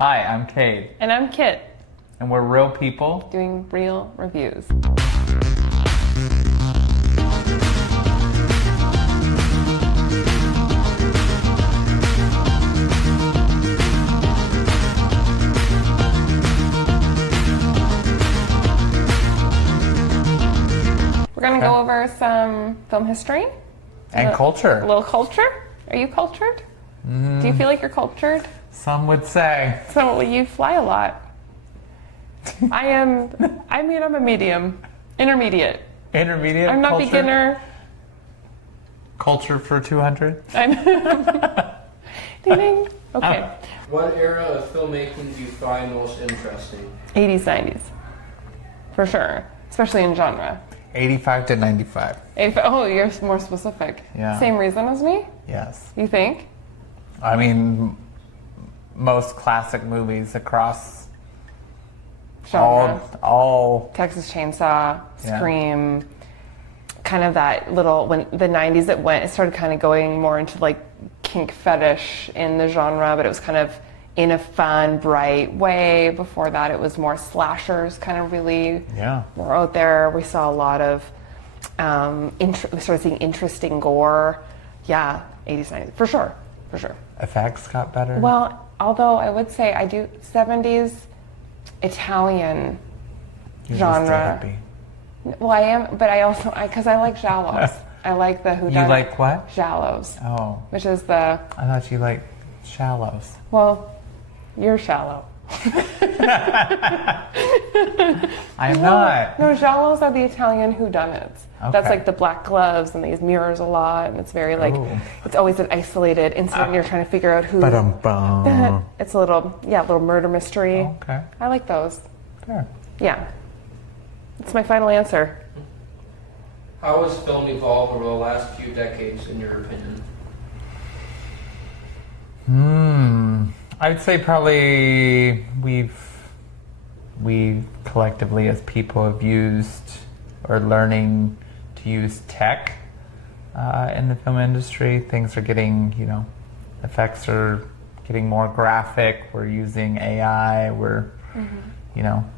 Hi, I'm Cade. And I'm Kit. And we're real people doing real reviews. We're going to go over some film history. and culture. A little culture. Are you cultured? Do you feel like you're cultured? Some would say. So you fly a lot. I'm a medium. Intermediate. Intermediate I'm not culture? beginner. Culture for 200? I'm ding ding. Okay. What era of filmmaking do you find most interesting? 80s, 90s. For sure. Especially in genre. 85 to 95. Oh, you're more specific. Yeah. Same reason as me? Yes. You think? I mean, most classic movies across Genre. all Texas Chainsaw, Yeah. Scream, kind of that little, when the 90s it started kind of going more into like kink fetish in the genre, but it was kind of in a fun, bright way. Before that, it was more slashers kind of really were out there. We saw a lot of, we started seeing interesting gore. Yeah, 80s, 90s, for sure. effects got better. Well, although I would say I do 70s Italian You're genre. just a hippie. Well, I am, but I also, because I like Giallos. I like the whodunnit. You like what? Giallos, Oh, which is the, I thought you liked shallows. well, you're shallow. I'm not. No, Giallos are the Italian whodunnits. That's Okay. like the black gloves and these mirrors a lot, and it's very like, Ooh. it's always an isolated incident. You're trying to figure out who. Ba-dum-bum. It's a little murder mystery. Okay. I like those. Sure. Yeah. It's my final answer. How has film evolved over the last few decades, in your opinion? I'd say probably we collectively as people have used or learning to use tech in the film industry. Things are getting, effects are getting more graphic. We're using AI. We're,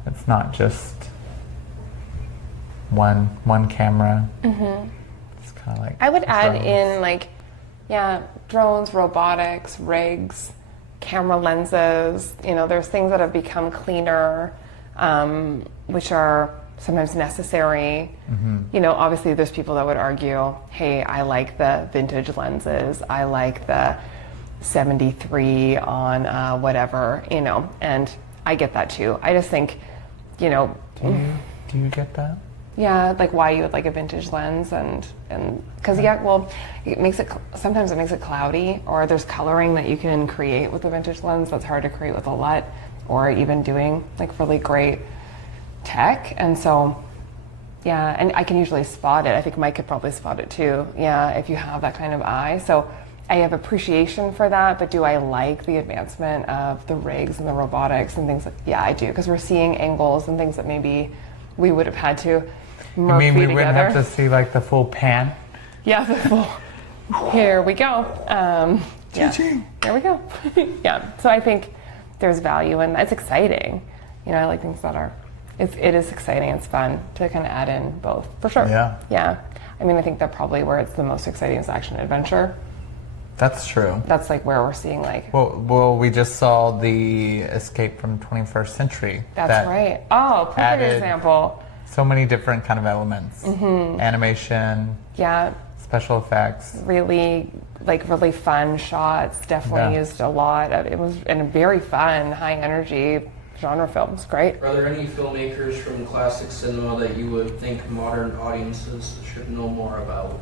it's not just one camera. It's kind of like I would add drones. in drones, robotics, rigs, camera lenses. There's things that have become cleaner, which are sometimes necessary. Obviously there's people that would argue, hey, I like the vintage lenses. I like the 73 on whatever, and I get that too. I just think, Do you get that? yeah, like why you would like a vintage lens and because sometimes it makes it cloudy, or there's coloring that you can create with a vintage lens that's hard to create with a LUT, or even doing like really great tech. And so and I can usually spot it. I think Mike could probably spot it too. Yeah, if you have that kind of eye. So I have appreciation for that, but do I like the advancement of the rigs and the robotics and things yeah, I do, because we're seeing angles and things that maybe we would have had to I mean, we together. wouldn't have to see like the full pan. Yeah, the full. Here we go. There we go. Yeah. So I think there's value, and it's exciting. I like things that are. It is exciting. It's fun to kind of add in both, for sure. Yeah. Yeah. I mean, I think that probably where it's the most exciting is action adventure. That's true. That's like where we're seeing like. Well, we just saw the Escape from 21st Century. That's right. Oh, perfect added example. So many different kind of elements. Animation, Yeah. special effects. Really fun shots. Definitely Yeah. used a lot. It was in a very fun, high energy genre film. It's great. Are there any filmmakers from classic cinema that you would think modern audiences should know more about?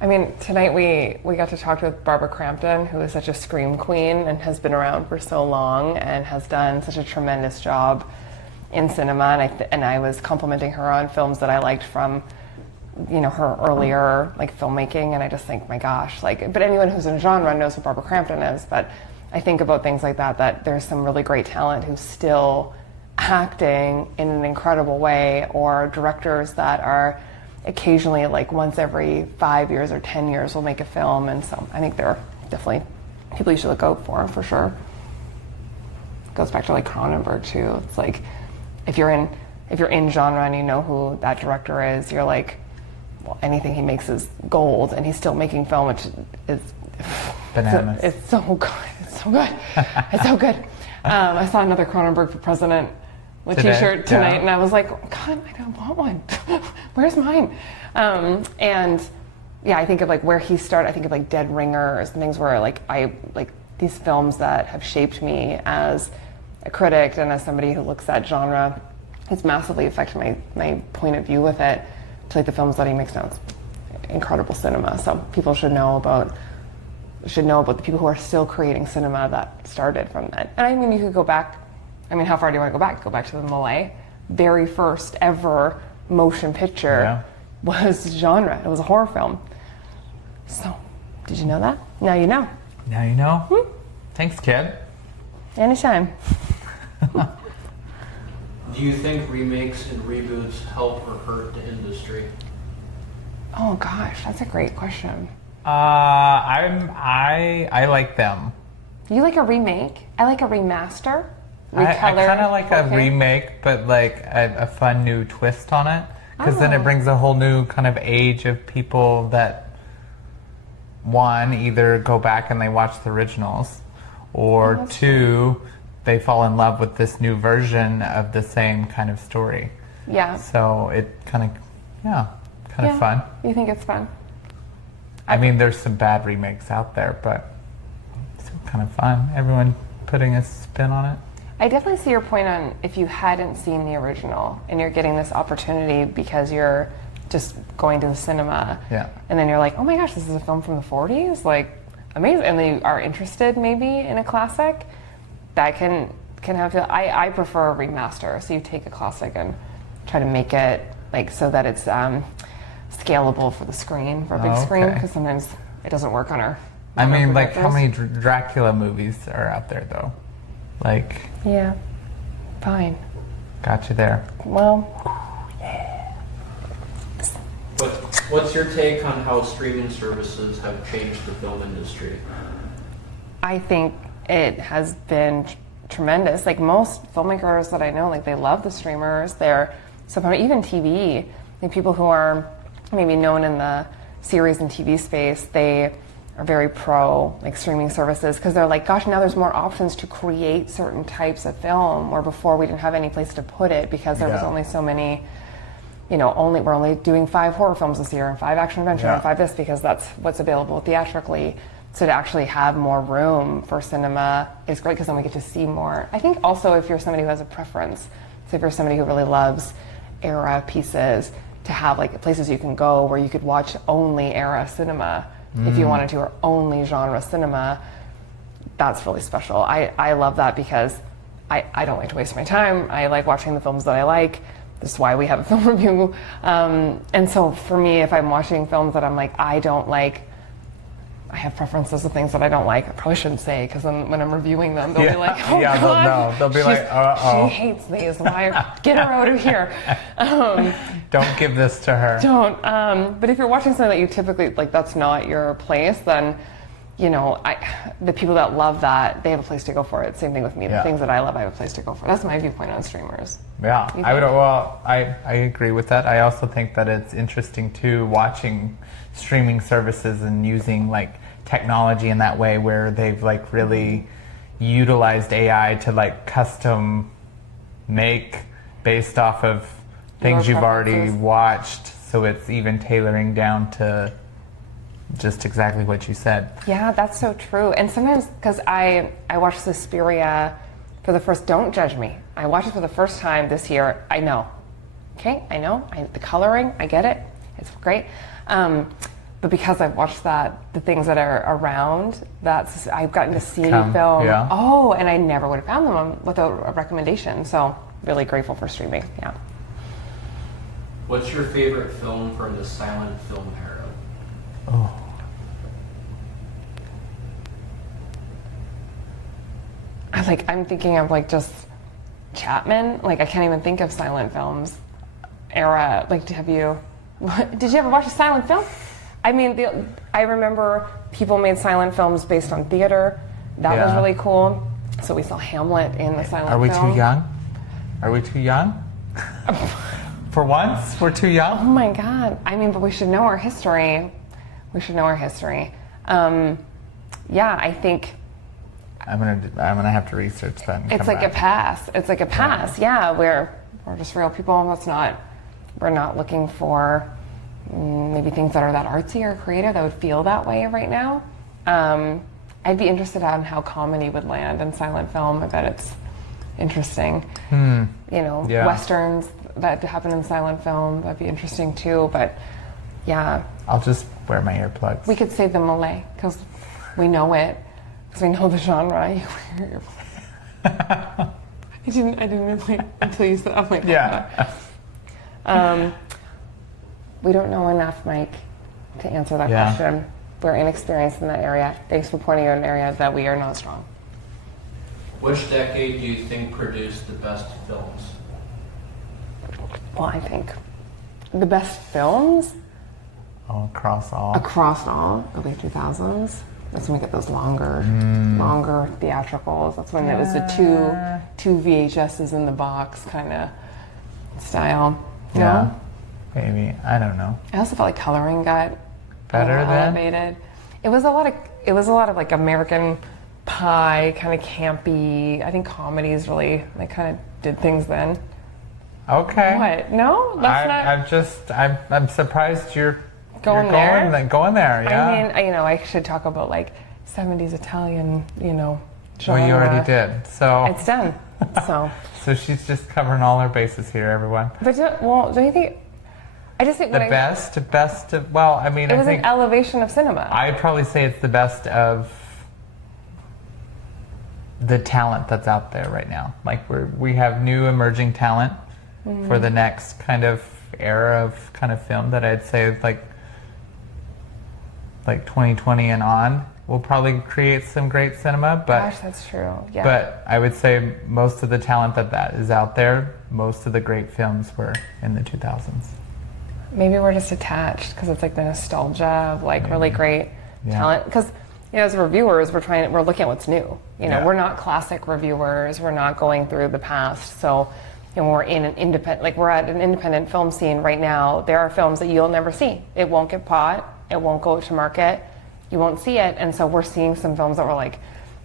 I mean, tonight we got to talk with Barbara Crampton, who is such a scream queen and has been around for so long and has done such a tremendous job in cinema. And I was complimenting her on films that I liked from, her earlier filmmaking. And I just think, my gosh, but anyone who's in genre knows who Barbara Crampton is. But I think about things like that there's some really great talent who's still acting in an incredible way, or directors that are occasionally, once every 5 years or 10 years, will make a film. And so I think they're definitely people you should look out for sure. goes back to like Cronenberg too. It's like if you're in genre and you know who that director is, you're like, well, anything he makes is gold, and he's still making film, which is bananas. It's so good. It's so good. It's so good. I saw another Cronenberg for President with T-shirt tonight, and I was like, God, I don't want one. Where's mine? And yeah, I think of like where he started. I think of like Dead Ringers and things where like I like these films that have shaped me as a critic and as somebody who looks at genre. It's massively affected my point of view with it. To like the films that he makes now, it's incredible cinema. So people should know about the people who are still creating cinema that started from that. And I mean, you could go back. I mean, how far do you want to go back? Go back to the Malay. Very first ever motion picture was genre. It was a horror film. So, did you know that? Now you know. Now you know. Thanks, kid. Anytime. Do you think remakes and reboots help or hurt the industry? Oh gosh, that's a great question. I like them. You like a remake? I like a remaster. I Recolor. kind of like a remake, but like a fun new twist on it, because then it brings a whole new kind of age of people that one either go back and they watch the originals, or two, they fall in love with this new version of the same kind of story. Yeah. So it kind of fun. You think it's fun? I mean, there's some bad remakes out there, but it's kind of fun. Everyone putting a spin on it. I definitely see your point on if you hadn't seen the original and you're getting this opportunity because you're just going to the cinema. Yeah. And then you're like, oh my gosh, this is a film from the 40s? Like, amazing. And then you are interested maybe in a classic. That can have I prefer a remaster. So you take a classic and try to make it like so that it's scalable for the screen, for a big screen, because sometimes it doesn't work on our. I mean, like how many Dracula movies are out there though? Like. Yeah. Fine. Got you there. Well. What's your take on how streaming services have changed the film industry? I think it has been tremendous. Like most filmmakers that I know, like they love the streamers. They're even TV. Like people who are maybe known in the series and TV space, they are very pro like streaming services because they're like, gosh, now there's more options to create certain types of film. Where before we didn't have any place to put it because there was only so many. We're only doing 5 horror films this year and 5 action adventure and 5 this because that's what's available theatrically. So to actually have more room for cinema is great because then we get to see more. I think also if you're somebody who has a preference, so if you're somebody who really loves era pieces, to have like places you can go where you could watch only era cinema if you wanted to, or only genre cinema, that's really special. I love that because I don't like to waste my time. I like watching the films that I like. That's why we have a film review. And so for me, if I'm watching films that I'm like, I don't like, I have preferences of things that I don't like. I probably shouldn't say because then when I'm reviewing them, they'll be like, oh God, they'll know. They'll be like, she hates these. Why? Get her out of here. Don't give this to her. Don't. But if you're watching something that you typically, like that's not your place, then, the people that love that, they have a place to go for it. Same thing with me. The things that I love, I have a place to go for. That's my viewpoint on streamers. Yeah, I agree with that. I also think that it's interesting too, watching streaming services and using like technology in that way where they've like really utilized AI to like custom make based off of things you've already watched. So it's even tailoring down to just exactly what you said. Yeah, that's so true. And sometimes, because I watched Suspiria for the first, don't judge me. I watched it for the first time this year. I know. Okay, I know. The coloring, I get it. It's great. But because I've watched the things that are around, I've gotten to see film. Yeah. Oh, and I never would have found them without a recommendation. So really grateful for streaming. Yeah. What's your favorite film from the silent film era? Oh. I'm thinking of like just Chapman. Like I can't even think of silent films era. Like did you ever watch a silent film? I mean, I remember people made silent films based on theater. That was really cool. So we saw Hamlet in the silent Are we film. too young? Are we too young? For once, we're too Oh young? my God. I mean, but we should know our history. We should know our history. Yeah, I think I'm gonna have to research that and it's come like a back. pass. It's like a pass. Yeah, we're just real people. We're not looking for maybe things that are that artsy or creative that would feel that way right now. I'd be interested in how comedy would land in silent film. I bet it's interesting. You know, Yeah. westerns that happen in silent film, that'd be interesting too. But yeah, I'll just wear my earplugs. we could say the Malay because we know it, because we know the genre. You wear your I didn't really until you said. I'm like, Yeah. We don't know enough, Mike, to answer that Yeah. question. We're inexperienced in that area. Thanks for pointing out an area that we are not strong. Which decade do you think produced the best films? Well, I think the best films All across all. across all early 2000s. That's when we get those longer theatricals. That's when it was the two VHSs in the box kind of style. You Yeah. know? Maybe. I don't know. I also felt like coloring got Better then? elevated. It was a lot of like American Pie, kind of campy. I think comedies really they kind of did things then. Okay. What? No, that's I'm surprised you're Going there? Going there, yeah. I mean, I should talk about like 70s Italian, genre. Well, you already did. So It's done. So, so she's just covering all her bases here, everyone. but don't you think? I just think The best of, well, I mean, it I was think an elevation of cinema. I'd probably say it's the best of the talent that's out there right now. Like we have new emerging talent for the next kind of era of kind of film that I'd say like 2020 and on will probably create some great cinema. But Gosh, that's true. Yeah. but I would say most of the talent that is out there, most of the great films were in the 2000s. Maybe we're just attached because it's like the nostalgia of like really great talent. Because as reviewers, we're looking at what's new. Yeah. We're not classic reviewers. We're not going through the past. So we're in an we're at an independent film scene right now. There are films that you'll never see. It won't get bought. It won't go to market. You won't see it. And so we're seeing some films that we're like,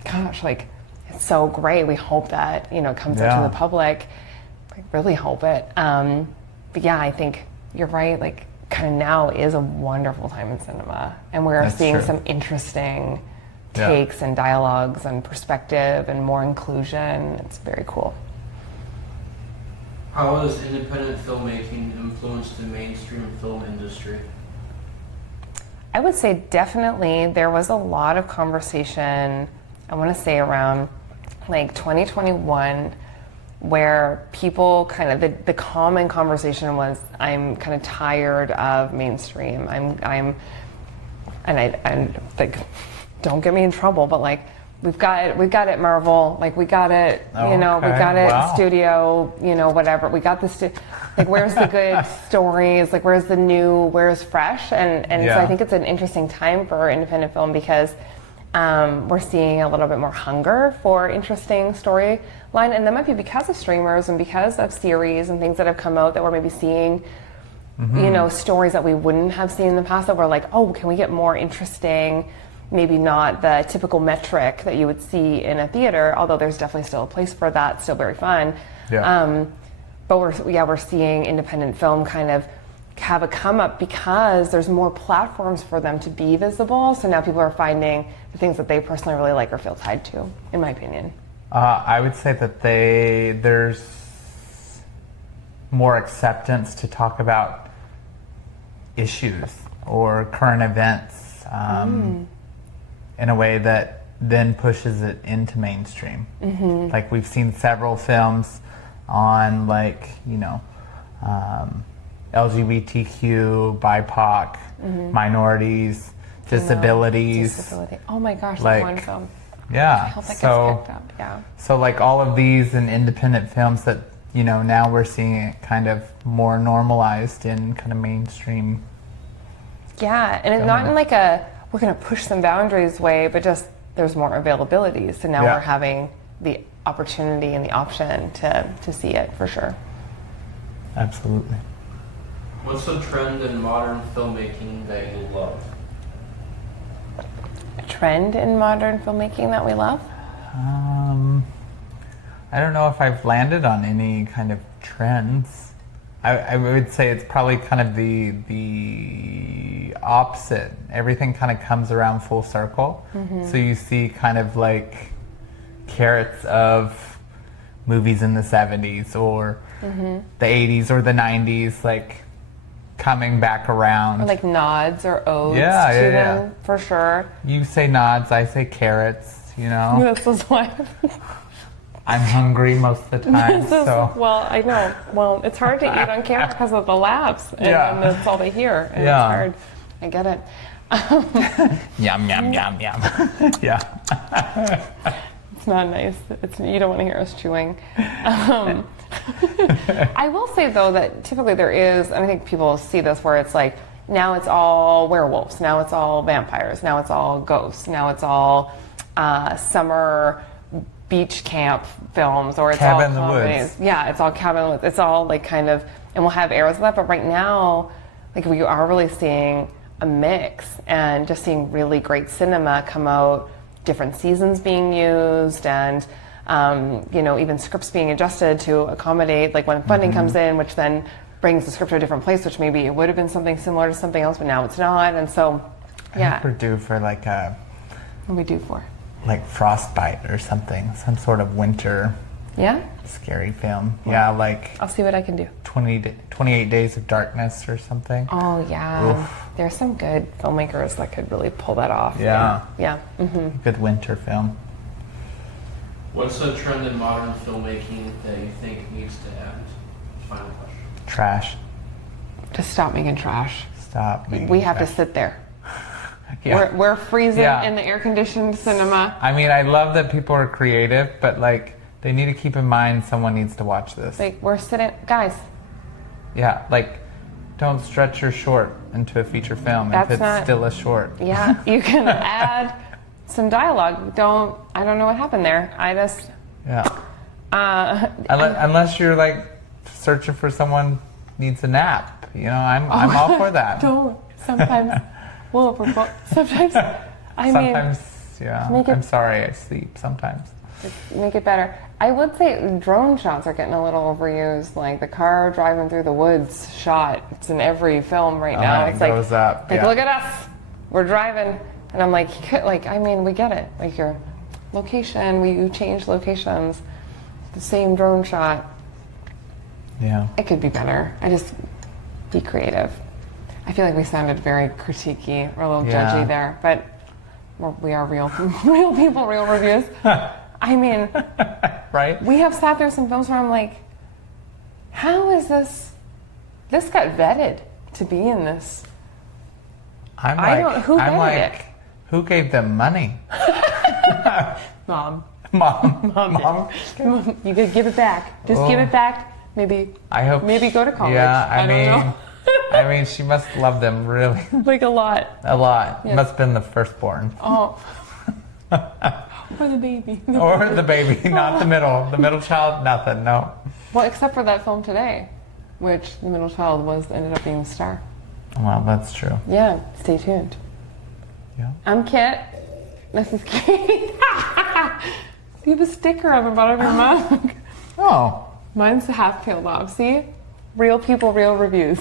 gosh, like it's so great. We hope that comes out to the public. I really hope it. But yeah, I think you're right. Like, kind of now is a wonderful time in cinema, and we're That's seeing true. some interesting takes and dialogues and perspective and more inclusion. It's very cool. How has independent filmmaking influenced the mainstream film industry? I would say definitely there was a lot of conversation, I want to say around like 2021, where people kind of, the common conversation was, I'm kind of tired of mainstream. I'm like, don't get me in trouble, but like, we've got it Marvel, like we got it, we got it Wow. studio, whatever. We got this, like where's the good stories? Like where's the new, where's fresh? And so I think it's an interesting time for independent film because we're seeing a little bit more hunger for interesting storyline, and that might be because of streamers and because of series and things that have come out that we're maybe seeing, stories that we wouldn't have seen in the past that we're like, oh, can we get more interesting? Maybe not the typical metric that you would see in a theater, although there's definitely still a place for that, still very fun. Yeah. But we're seeing independent film kind of have a come up because there's more platforms for them to be visible. So now people are finding the things that they personally really like or feel tied to, in my opinion. I would say that there's more acceptance to talk about issues or current events in a way that then pushes it into mainstream. Like we've seen several films on LGBTQ, BIPOC, minorities, disabilities. Disability. Oh my gosh, Like, that one film. I Yeah. hope that gets So picked up. Yeah. so like all of these and independent films that now we're seeing it kind of more normalized in kind of mainstream. Yeah, and it's not in like a we're going to push some boundaries way, but just there's more availability. So now Yeah. we're having the opportunity and the option to see it for sure. Absolutely. What's the trend in modern filmmaking that you love? A trend in modern filmmaking that we love? I don't know if I've landed on any kind of trends. I would say it's probably kind of the opposite. Everything kind of comes around full circle. So you see kind of like carrots of movies in the 70s or the 80s or the 90s, like coming back around. Or like nods or odes Yeah, to yeah, them, for sure. You say nods, I say carrots, you know. This is why. I'm hungry most of the time, so. Well, I know. Well, it's hard to eat on camera because of the laughs, and that's all they hear, and it's hard. I get it. Yum, yum, yum, yum. Yeah. It's not nice. You don't want to hear us chewing. I will say, though, that typically there is, and I think people see this, where it's like, now it's all werewolves, now it's all vampires, now it's all ghosts, now it's all summer beach camp films, or it's Cabin in all the comedies. Woods. Yeah, it's all cabin in the woods. It's all like kind of, and we'll have arrows of that, but right now, like we are really seeing a mix and just seeing really great cinema come out, different seasons being used, and even scripts being adjusted to accommodate like when funding comes in, which then brings the script to a different place, which maybe it would have been something similar to something else, but now it's not. And so, I think we're due for like a what are we due for? like Frostbite or something, some sort of winter Yeah, scary film. Yeah, like I'll see what I can do. 28 Days of Darkness or something. Oh yeah, Oof. there's some good filmmakers that could really pull that off. Yeah. Yeah. Good winter film. What's a trend in modern filmmaking that you think needs to end? Final question. Trash. Just stop making trash. Stop. We have to sit there. Yeah. We're freezing Yeah. in the air-conditioned cinema. I mean, I love that people are creative, but like they need to keep in mind someone needs to watch this. Like we're sitting, guys. Yeah, like don't stretch your short into a feature film That's if it's not- still a short. Yeah, you can add some dialogue. I don't know what happened there. I just. Yeah. Unless you're like searching for someone needs a nap, you know, I'm all for that. Don't. Sometimes. Well, sometimes. Sometimes, yeah. Make it- I'm sorry, I sleep sometimes. Make it better. I would say drone shots are getting a little overused. Like the car driving through the woods shot. It's in every film right now. It It's goes up. like Yeah. look at us. We're driving, and I'm like, I mean, we get it. Like your location, you change locations. The same drone shot. Yeah. It could be better. I just be creative. I feel like we sounded very critiquey or a little judgy there, but we are real people, real reviews. I mean, Right? we have sat through some films where I'm like, how is this? This got vetted to be in this. I'm I like, don't- who I'm vetted like, it? who gave them money? Mom, Mom. you could give it back. Just give it back. Maybe I hope. Maybe go to college. Yeah, I don't know. I mean, she must love them really like a lot. a lot. Yeah. Must have been the firstborn. Oh. Or the baby. Or the baby, not the middle. The middle child, nothing, no. Well, except for that film today, which the middle child ended up being the star. Well, that's true. Yeah, stay tuned. Yeah. I'm Kit. This is Cade. You have a sticker on the bottom of your mug. Oh. Mine's half peeled off. See? Real people, real reviews.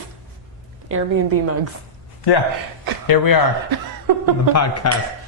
Airbnb mugs. Yeah. Here we are. The podcast.